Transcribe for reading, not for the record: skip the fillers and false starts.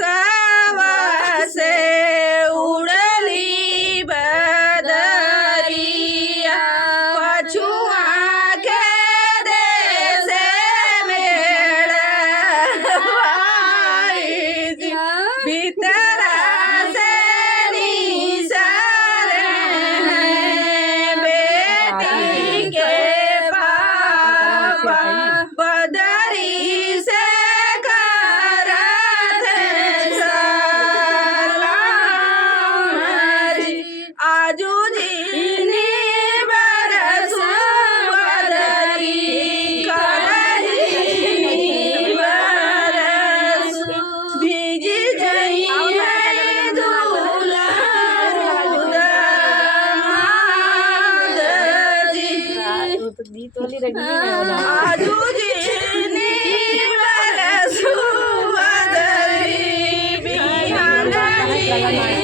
सवासे उड़ली बदरिया पछुआ के देसे मेड़वाई जी भीतरा से निसरे हैं बेटी के पापा बदरी से करत सलाम जी आजू जीनी बरसु बदरी करही बरसु भीजी जई है दूल्हा दामाद जी आजू जीनी बरसु बदरी बिहान जी